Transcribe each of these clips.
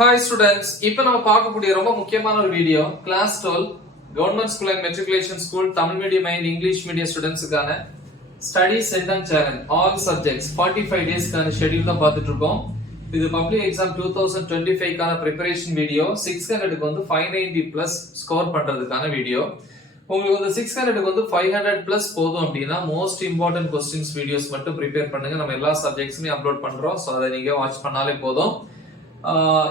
Hi students, இப்போ நம்ம பார்க்கக்கூடிய ரொம்ப முக்கியமான ஒரு video class 12 government school and matriculation school Tamil medium and English medium ஸ்டூடெண்ட்ஸ்க்கான study sentence challenge all subjects 45 டேஸ்க்கான ஷெட்யூல் தான் பார்த்துட்டு இருக்கோம். இது பப்ளிக் எக்ஸாம் 2025 கான ப்ரிப்பரேஷன் வீடியோ. 600க்கு வந்து 590 பிளஸ் ஸ்கோர் பண்றதுக்கான வீடியோ. உங்களுக்கு வந்து 600க்கு வந்து 500 பிளஸ் போதும் அப்படின்னா மோஸ்ட் இம்பார்ட்டன்ட் क्वेश्चंस வீடியோஸ் மட்டும் ப்ரிப்பேர் பண்ணுங்க. நம்ம எல்லா சப்ஜெக்ட்ஸுமே அப்லோட் பண்றோம். சோ அதை நீங்க வாட்ச் பண்ணாலே போதும்.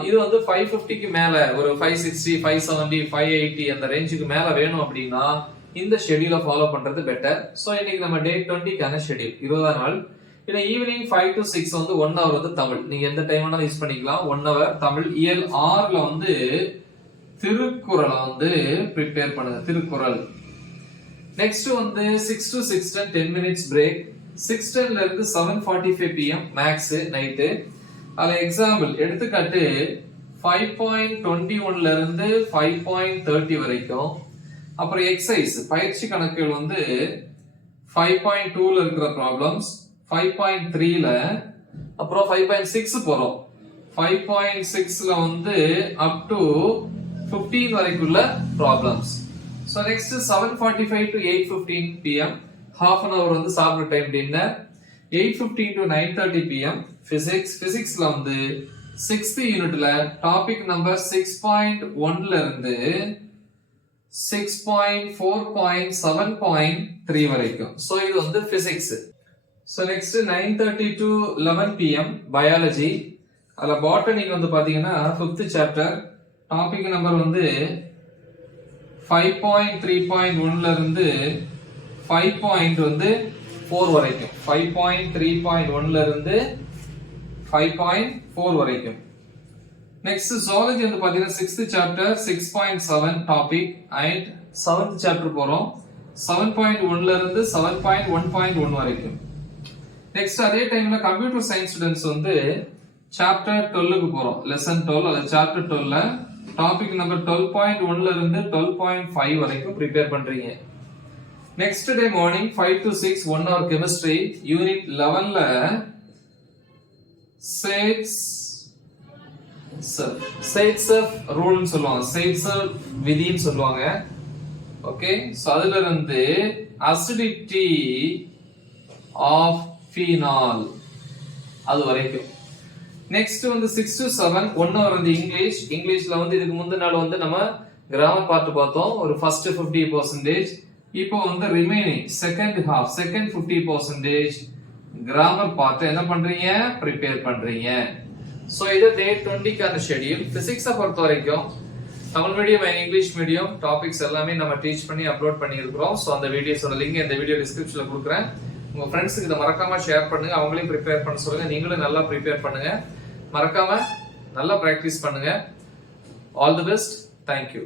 இது வந்து 550க்கு மேல ஒரு 560 570 580 அந்த ரேஞ்சுக்கு மேல வேணும் அப்படின்னா இந்த ஷெட்யூலை ஃபாலோ பண்றது பெட்டர். சோ இன்னைக்கு நம்ம டே 20 கான ஷெட்யூல் 20 நாள். இல்ல ஈவினிங் 5 to 6 வந்து 1 hour வந்து தமிழ். நீங்க எந்த டைம் வேணாலும் யூஸ் பண்ணிக்கலாம். 1 hour தமிழ். இயல் 6ல வந்து திருக்குறளை வந்து ப்ரிப்பேர் பண்ணுங்க. திருக்குறள். நெக்ஸ்ட் வந்து 6 to 6:10 10 minutes break. 6:10ல இருந்து 7:45 pm மேக்ஸ் நைட்டு. அதுல எக்ஸாம்பிள் எடுத்துக்காட்டு 5.21ல இருந்து 5.30 வரைக்கும். அப்புறம் எக்ஸசைஸ் பயிற்சி கணக்குகள் வந்து 5.2ல இருக்கிற ப்ராப்ளம்ஸ், 5.3ல, அப்புறம் 5.6 போறோம். 5.6ல வந்து அப் டு 15 வரைக்குள்ள problems. So next 7:45 to 8:15 pm half an hour வந்து சாப்பிடுற டைம் டின்னர். 8:15 to 9:30 pm பிசிக்ஸ்ல வந்து 6th யூனிட்ல டாபிக் நம்பர் 6.1ல இருந்து 6.4.7.3 வரைக்கும். சோ இது வந்து physics. So next 9:30 to 11 pm biology. அதுல பாட்டனிக்கு வந்து பாத்தீங்கன்னா 5th சாப்டர் டாபிக் நம்பர் வந்து 5.3.1ல இருந்து 5.4 வரைக்கும். 5.3.1ல இருந்து 5.4 வரைக்கும். நெக்ஸ்ட் ஜூவாலஜி வந்து பாத்தீங்கன்னா 6th chapter 6.7 topic and 7th chapter போறோம். 7.1ல இருந்து 7.1.1 வரைக்கும். நெக்ஸ்ட் அதே டைம்ல கம்ப்யூட்டர் சயின்ஸ் ஸ்டூடண்ட்ஸ் வந்து சாப்டர் 12க்கு போறோம். லெசன் 12 அது சாப்டர் 12ல டாபிக் நம்பர் 12.1ல இருந்து 12.5 வரைக்கும் ப்ரிப்பேர் பண்றீங்க. Next day morning 5 to 6 1 hour chemistry. Unit 11ல சேட்ஸப் ரூல்னு சொல்லுவாங்க. சேட்ஸப் விதின்னு சொல்லுவாங்க. ஓகே, சோ அதுல இருந்து அசிடிட்டி ஆஃப் ஃபீனால் அது வரைக்கும். நெக்ஸ்ட் வந்து 6 to 7 1 hour வந்து இங்கிலீஷ்ல வந்து இதுக்கு முந்தின நாள் வந்து நம்ம கிராமர் பார்ட் பார்த்தோம். ஒரு ஃபர்ஸ்ட் 50%. இப்போ வந்து ரிமைனிங் செகண்ட் 50% கிராமர் பார்ட் என்ன பண்றீங்க? ப்ரிப்பேர் பண்றீங்க. சோ இது டே 20 கான ஷெட்யூல். பிசிக்ஸை பொறுத்த வரைக்கும் Tamil medium and English medium topics எல்லாமே நம்ம டீச் பண்ணி அப்லோட் பண்ணி இருக்கிறோம். சோ அந்த வீடியோஸோட லிங்க் இந்த வீடியோ டிஸ்கிரிப்ஷன்ல கொடுக்குறேன். உங்க ஃப்ரெண்ட்ஸ்க்கு இதை மறக்காம ஷேர் பண்ணுங்க. அவங்களையும் ப்ரிப்பேர் பண்ண சொல்லுங்க. நீங்களும் நல்லா ப்ரிப்பேர் பண்ணுங்க. மறக்காம நல்லா பிராக்டிஸ் பண்ணுங்க. All the best. தேங்க்யூ.